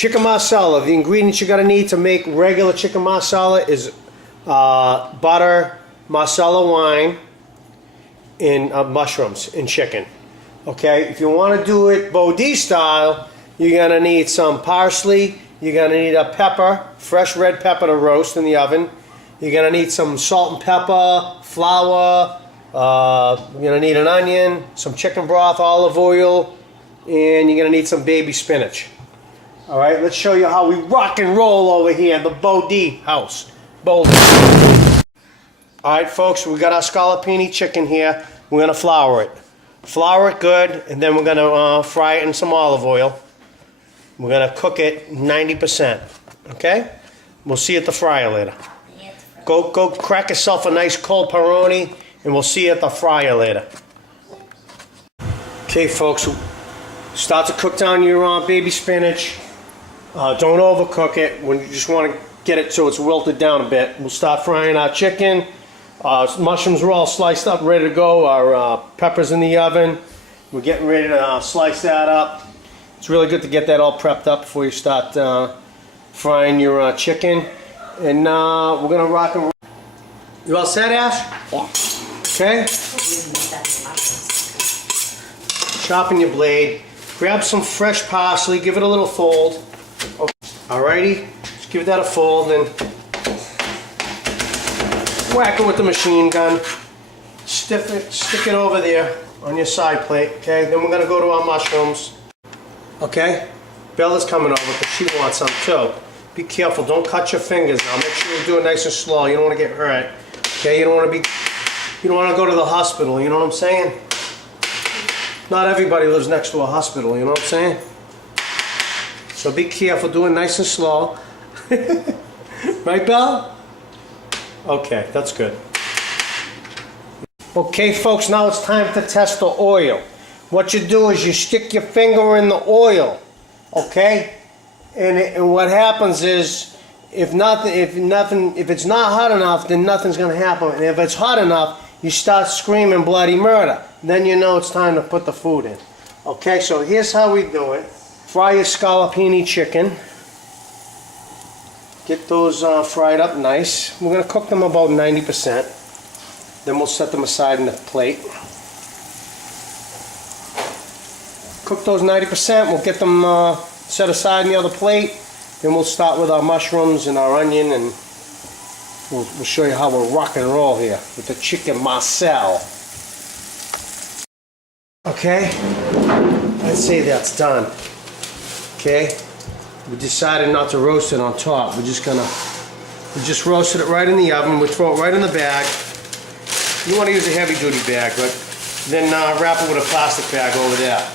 chicken marsala. The ingredients you're going to need to make regular chicken marsala is butter, marsala wine, and mushrooms and chicken. Okay, if you want to do it Bodhi style, you're going to need some parsley. You're going to need a pepper, fresh red pepper to roast in the oven. You're going to need some salt and pepper, flour. You're going to need an onion, some chicken broth, olive oil, and you're going to need some baby spinach. All right, let's show you how we rock and roll over here in the Bodhi house. Boulder. All right, folks, we got our scallopini chicken here. We're going to flour it. Flour it good, and then we're going to fry it in some olive oil. We're going to cook it 90%, okay? We'll see you at the fryer later. Go crack yourself a nice cold Peroni, and we'll see you at the fryer later. Okay, folks, start to cook down your baby spinach. Don't overcook it. When you just want to get it so it's wilted down a bit. We'll start frying our chicken. Mushrooms are all sliced up, ready to go. Our peppers in the oven. We're getting ready to slice that up. It's really good to get that all prepped up before you start frying your chicken. And we're going to rock and roll. You all set, Ash? Yeah. Okay. Sharpen your blade. Grab some fresh parsley. Give it a little fold. Okay. Alrighty. Just give that a fold and whack it with the machine gun. Stick it over there on your side plate. Okay. Then we're going to go to our mushrooms. Okay, Bella's coming over because she wants some too. Be careful, don't cut your fingers now. Make sure you do it nice and slow. You don't want to get hurt. Okay, you don't want to go to the hospital. You know what I'm saying? Not everybody lives next to a hospital. You know what I'm saying? So be careful, do it nice and slow. Right, Bella? Okay, that's good. Okay, folks, now it's time to test the oil. What you do is you stick your finger in the oil, okay? And what happens is, if it's not hot enough, then nothing's gonna happen. And if it's hot enough, you start screaming bloody murder. Then you know it's time to put the food in. Okay, so here's how we do it. Fry your scallopini chicken. Get those fried up nice. We're gonna cook them about 90%. Then we'll set them aside in the plate. Cook those 90%, we'll get them set aside in the other plate. Then we'll start with our mushrooms and our onion, and we'll show you how we'll rock and roll here with the chicken marsala. Okay, let's say that's done. Okay, we decided not to roast it on top. We just roasted it right in the oven. We throw it right in the bag. You want to use a heavy duty bag, but then wrap it with a plastic bag over there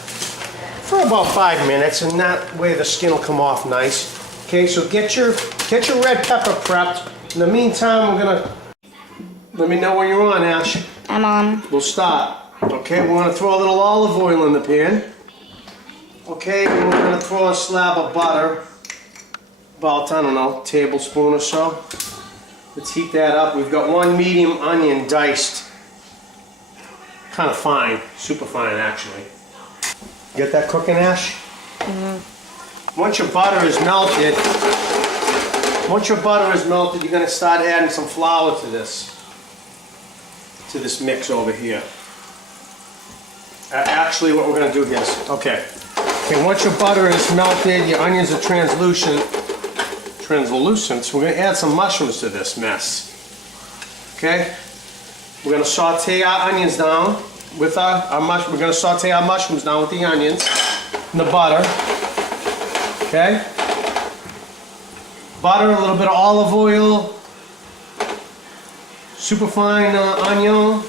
for about 5 minutes, and that way the skin will come off nice. Okay, so get your red pepper prepped. In the meantime, we're gonna, let me know when you're on, Ash. I'm on. We'll start. Okay, we're gonna throw a little olive oil in the pan. Okay, and we're gonna throw a slab of butter, about, I don't know, tablespoon or so. Let's heat that up. We've got one medium onion diced, kind of fine, super fine actually. Get that cooking, Ash? Mm-hmm. Once your butter is melted, you're going to start adding some flour to this mix over here. Actually, what we're going to do here is, okay, once your butter is melted, your onions are translucent, so we're going to add some mushrooms to this mess. Okay? We're going to saute our onions down with our mushrooms. We're going to saute our mushrooms down with the onions and the butter. Okay? Butter, a little bit of olive oil, super fine onion.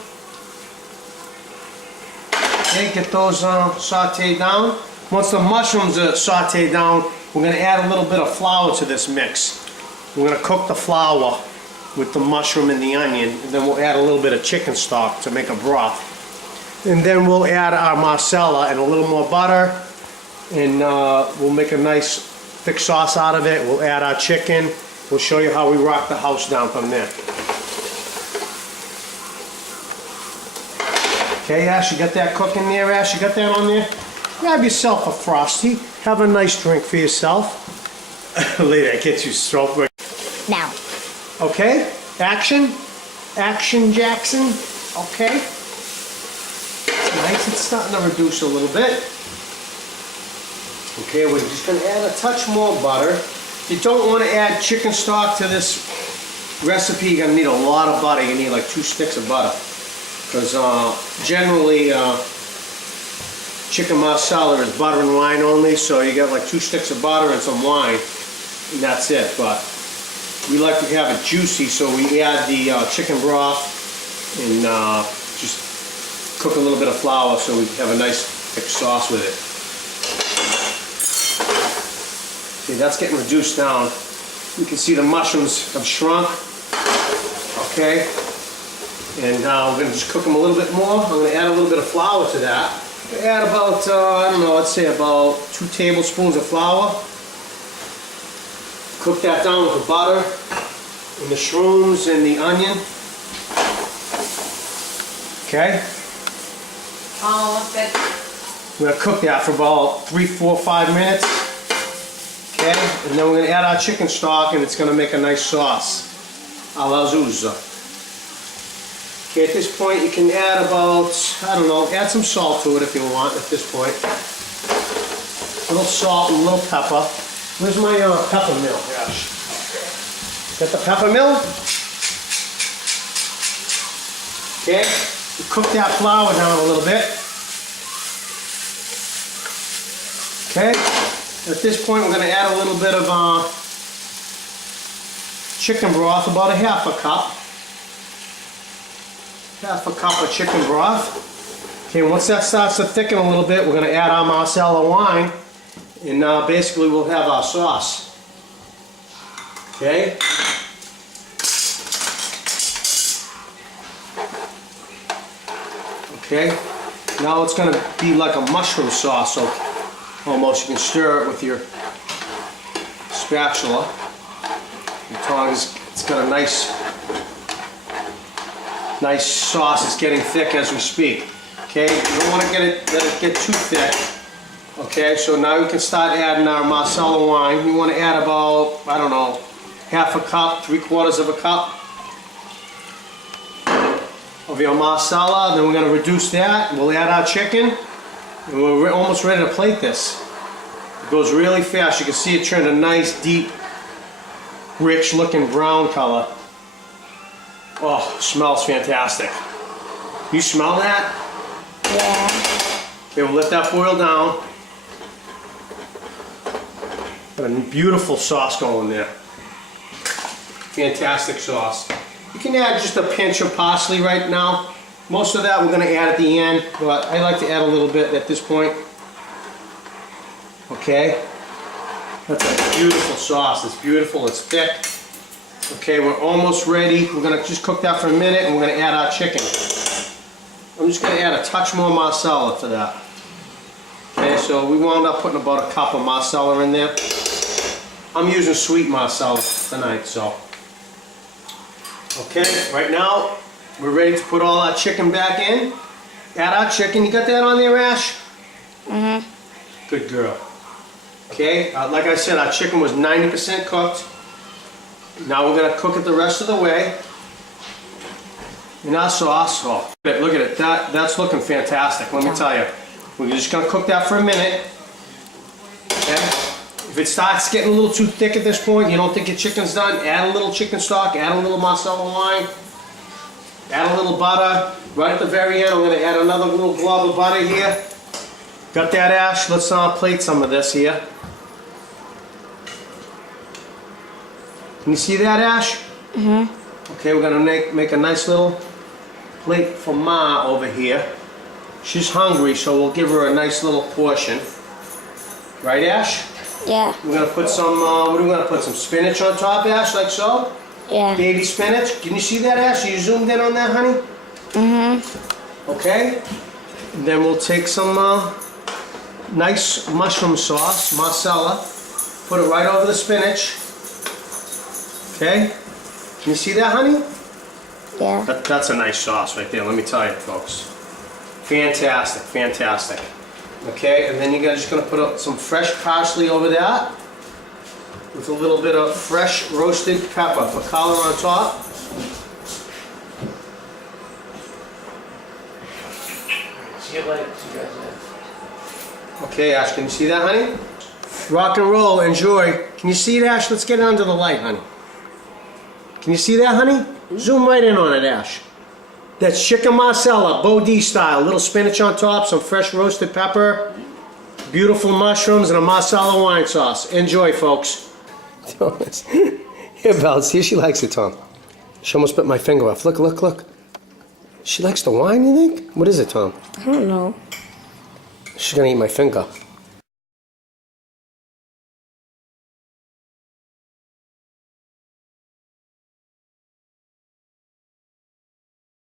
Okay, get those sauteed down. Once the mushrooms are sauteed down, we're going to add a little bit of flour to this mix. We're going to cook the flour with the mushroom and the onion, and then we'll add a little bit of chicken stock to make a broth. And then we'll add our marsala and a little more butter, and we'll make a nice thick sauce out of it. We'll add our chicken. We'll show you how we rock the house down from there. Okay, Ash, you got that cooking there, Ash? You got that on there? Grab yourself a Frosty. Have a nice drink for yourself. Lady, I get you so quick. Now. Okay, action. Action, Jackson. Okay. Nice, it's starting to reduce a little bit. Okay, we're just going to add a touch more butter. You don't want to add chicken stock to this recipe. You're going to need a lot of butter. You need like 2 sticks of butter. Because generally chicken marsala is butter and wine only, so you got like 2 sticks of butter and some wine, and that's it. But we like to have it juicy, so we add the chicken broth and just cook a little bit of flour so we have a nice thick sauce with it. Okay, that's getting reduced down. You can see the mushrooms have shrunk. Okay, and now we're going to just cook them a little bit more. I'm going to add a little bit of flour to that. Add about, I don't know, let's say about 2 tablespoons of flour. Cook that down with the butter and the shrooms and the onion. Okay? We're going to cook that for about 3, 4, 5 minutes. Okay? And then we're going to add our chicken stock, and it's going to make a nice sauce. A la zuzza. Okay, at this point you can add about, I don't know, add some salt to it if you want at this point. A little salt and a little pepper. Where's my pepper mill? Gosh. Got the pepper mill? Okay, we cook that flour down a little bit. Okay, at this point we're going to add a little bit of chicken broth, about a half a cup. Half a cup of chicken broth. Okay, once that starts to thicken a little bit, we're going to add our Marsala wine, and basically we'll have our sauce. Okay. Okay. Now it's going to be like a mushroom sauce, so almost you can stir it with your spatula. Your tongs. It's got a nice sauce. It's getting thick as we speak. Okay, you don't want to let it get too thick. Okay, so now we can start adding our Marsala wine. You want to add about, I don't know, half a cup, 3/4 of a cup of your Marsala. Then we're going to reduce that. We'll add our chicken, and we're almost ready to plate this. It goes really fast. You can see it turned a nice, deep, rich looking brown color. Oh, smells fantastic. You smell that? Yeah. Okay, we'll let that boil down. Got a beautiful sauce going there. Fantastic sauce. You can add just a pinch of parsley right now. Most of that we're going to add at the end, but I like to add a little bit at this point. Okay? That's a beautiful sauce. It's beautiful, it's thick. Okay, we're almost ready. We're going to just cook that for a minute, and we're going to add our chicken. I'm just going to add a touch more Marsala to that. Okay, so we wound up putting about a cup of Marsala in there. I'm using sweet Marsala tonight, so. Okay, right now, we're ready to put all our chicken back in. Add our chicken. You got that on there, Ash? Mm-hmm. Good girl. Okay, like I said, our chicken was 90% cooked. Now we're going to cook it the rest of the way. And our sauce, oh, look at it, that's looking fantastic, let me tell you. We're just going to cook that for a minute. Okay? If it starts getting a little too thick at this point, you don't think your chicken's done, add a little chicken stock, add a little Marsala wine, add a little butter. Right at the very end, I'm going to add another little glob of butter here. Got that, Ash? Let's plate some of this here. Can you see that, Ash? Mm-hmm. Okay, we're going to make a nice little plate for Ma over here. She's hungry, so we'll give her a nice little portion. Right, Ash? Yeah. We're going to put some, what are we going to put? Some spinach on top, Ash, like so? Yeah. Baby spinach. Can you see that, Ash? Are you zoomed in on that, honey? Mm-hmm. Okay. And then we'll take some nice mushroom sauce, Marsala. Put it right over the spinach. Okay. Can you see that, honey? Yeah. That's a nice sauce right there, let me tell you, folks. Fantastic, fantastic. Okay, and then you're just going to put up some fresh parsley over that. with a little bit of fresh roasted pepper for color on top. Okay, Ash, can you see that, honey? Rock and roll, enjoy. Can you see it, Ash? Let's get it under the light, honey. Can you see that, honey? Zoom right in on it, Ash. That's chicken marsala, Bo D style. Little spinach on top, some fresh roasted pepper, beautiful mushrooms, and a marsala wine sauce. Enjoy, folks. Here, Val, see if she likes it, Tom. She almost bit my finger off. Look, look, look. She likes the wine, you think? What is it, Tom? I don't know. She's gonna eat my finger.